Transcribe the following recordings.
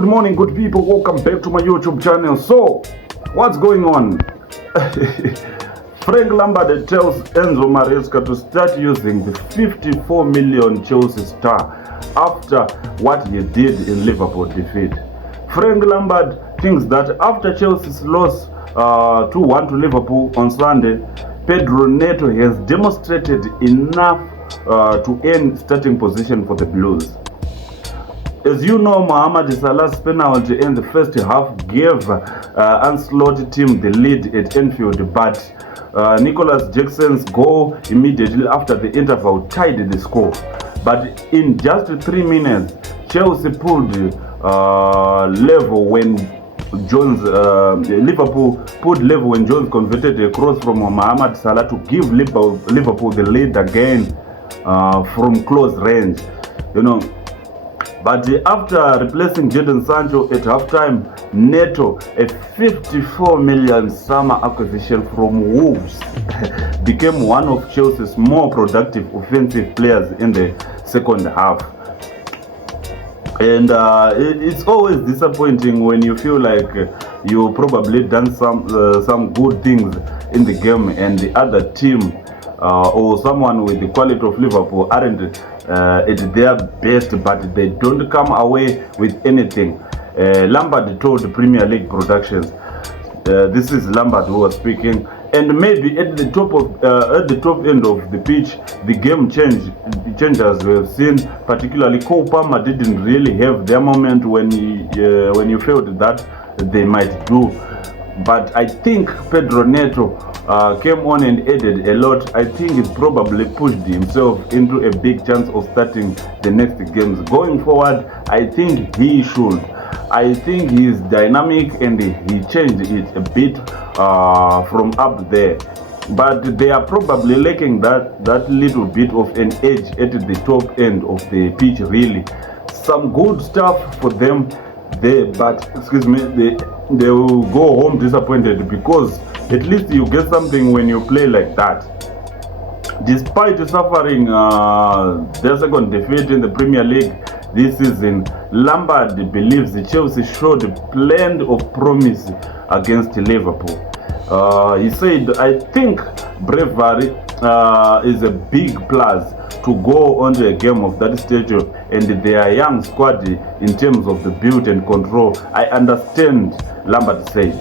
Good morning, good people. Welcome back to my YouTube channel. So, what's going on? Frank Lampard tells Enzo Maresca to start using the 54 million Chelsea star after what he did in Liverpool defeat. Frank Lampard thinks that after Chelsea's loss 2-1 to Liverpool on Sunday, Pedro Neto has demonstrated enough to earn starting position for the Blues. As you know, Mohamed Salah's penalty in the first half gave Ancelotti's team the lead at Anfield, but Nicolas Jackson's goal immediately after the interval tied the score. But in just 3 minutes, Chelsea pulled level when Liverpool pulled level when Jones converted a cross from Mohamed Salah to give Liverpool the lead again from close range. But after replacing Jadon Sancho at halftime, Neto, a 54 million summer acquisition from Wolves, became one of Chelsea's more productive offensive players in the second half. And it's always disappointing when you feel like you probably done some good things in the game and the other team or someone with the quality of Liverpool aren't at their best, but they don't come away with anything. Lampard told Premier League Productions, this is Lampard who was speaking, and maybe at the top end of the pitch, the game changers we have seen. Particularly, Cole Palmer didn't really have their moment when you felt that they might do. But I think Pedro Neto came on and added a lot. I think he probably pushed himself into a big chance of starting the next games. Going forward, I think he should. I think he is dynamic and he changed it a bit from up there. But they are probably lacking that little bit of an edge at the top end of the pitch, really. Some good stuff for them there, but they will go home disappointed, because at least you get something when you play like that. Despite suffering their second defeat in the Premier League this season, Lampard believes Chelsea showed plenty of promise against Liverpool. He said, I think bravery is a big plus to go onto a game of that stature, and their young squad in terms of the build and control. I understand, Lampard said.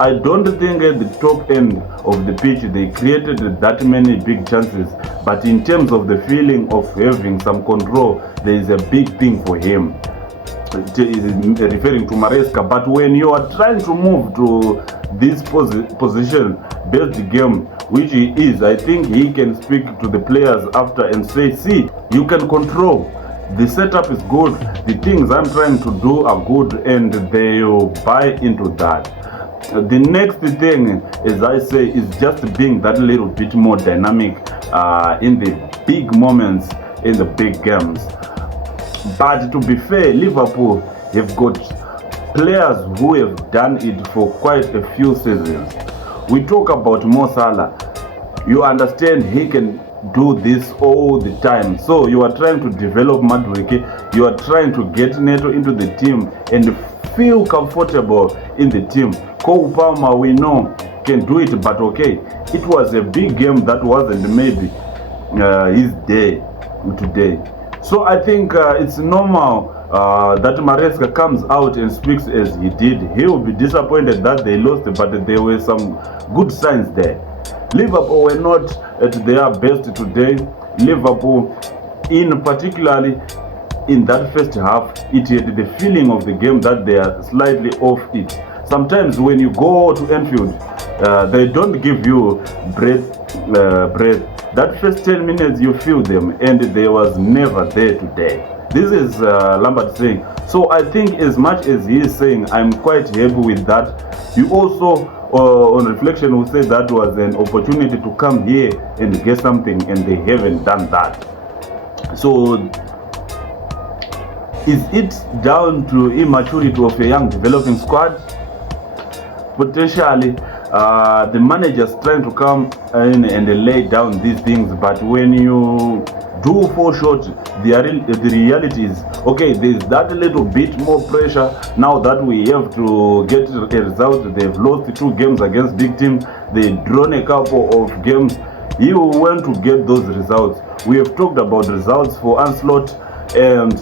I don't think at the top end of the pitch they created that many big chances, but in terms of the feeling of having some control, there is a big thing for him. Referring to Maresca. But when you are trying to move to this position-based game, which he is, I think he can speak to the players after and say, see, you can control. The setup is good. The things I'm trying to do are good, and they'll buy into that. The next thing, as I say, is just being that little bit more dynamic in the big moments, in the big games. But to be fair, Liverpool have got players who have done it for quite a few seasons. We talk about Mo Salah. You understand he can do this all the time. So you are trying to develop Madueke, you are trying to get Neto into the team and feel comfortable in the team. Cole Palmer, we know, can do it, but okay, it was a big game that wasn't maybe his day today. So I think it's normal that Maresca comes out and speaks as he did. He will be disappointed that they lost, but there were some good signs there. Liverpool were not at their best today. Liverpool, in particularly in that first half, it had the feeling of the game that they are slightly off it. Sometimes when you go to Anfield, they don't give you breath. That first 10 minutes you feel them, and they was never there today. This is Lampard saying. So I think as much as he is saying, I'm quite happy with that. You also, on reflection, will say that was an opportunity to come here and get something, and they haven't done that. So is it down to immaturity of a young developing squad? Potentially, the manager's trying to come in and lay down these things, but when you do fall short, the reality is, okay, there's that little bit more pressure now that we have to get a result. They've lost 2 games against big teams, they've drawn a couple of games. He will want to get those results. We have talked about results for Ancelotti, and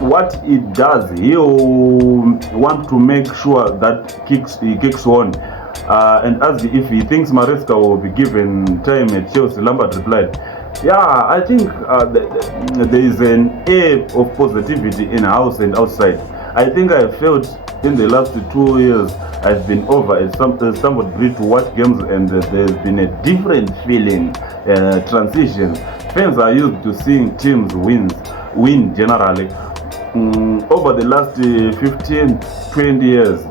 what it does, he will want to make sure that he kicks on. And as if he thinks Maresca will be given time at Chelsea, Lampard replied, yeah, I think there is an air of positivity in house and outside. I think I felt in the last 2 years I've been over at Stamford Bridge to watch games, and there's been a different feeling, transition. Fans are used to seeing teams win generally. Over the last 15-20 years,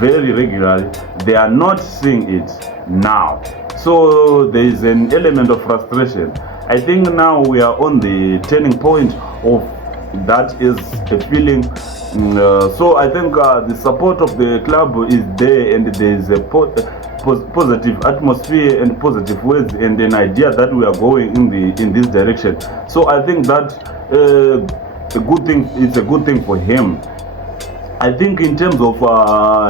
very regularly, they are not seeing it now. So there is an element of frustration. I think now we are on the turning point of that is a feeling. So I think the support of the club is there, and there is a positive atmosphere and positive words and an idea that we are going in this direction. So I think that a good thing. It's a good thing for him. I think in terms of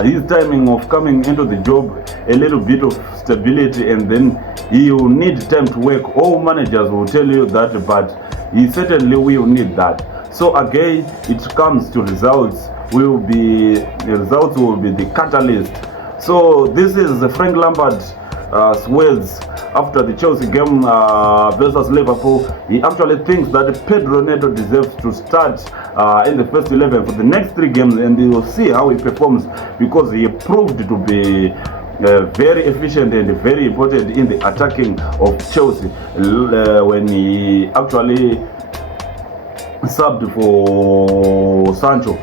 his timing of coming into the job, a little bit of stability, and then he will need time to work. All managers will tell you that, but he certainly will need that. So again, it comes to results. Results will be the catalyst. So this is Frank Lampard's words after the Chelsea game versus Liverpool. He actually thinks that Pedro Neto deserves to start in the first 11 for the next 3 games, and we will see how he performs, because he proved to be very efficient and very important in the attacking of Chelsea when he actually subbed for Sancho.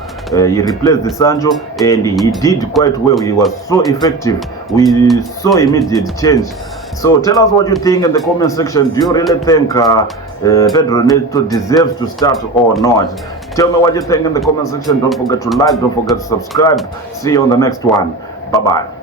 He replaced the Sancho, and he did quite well. He was so effective. We saw immediate change. So tell us what you think in the comment section. Do you really think Pedro Neto deserves to start or not? Tell me what you think in the comment section. Don't forget to like, don't forget to subscribe. See you on the next one. Bye bye.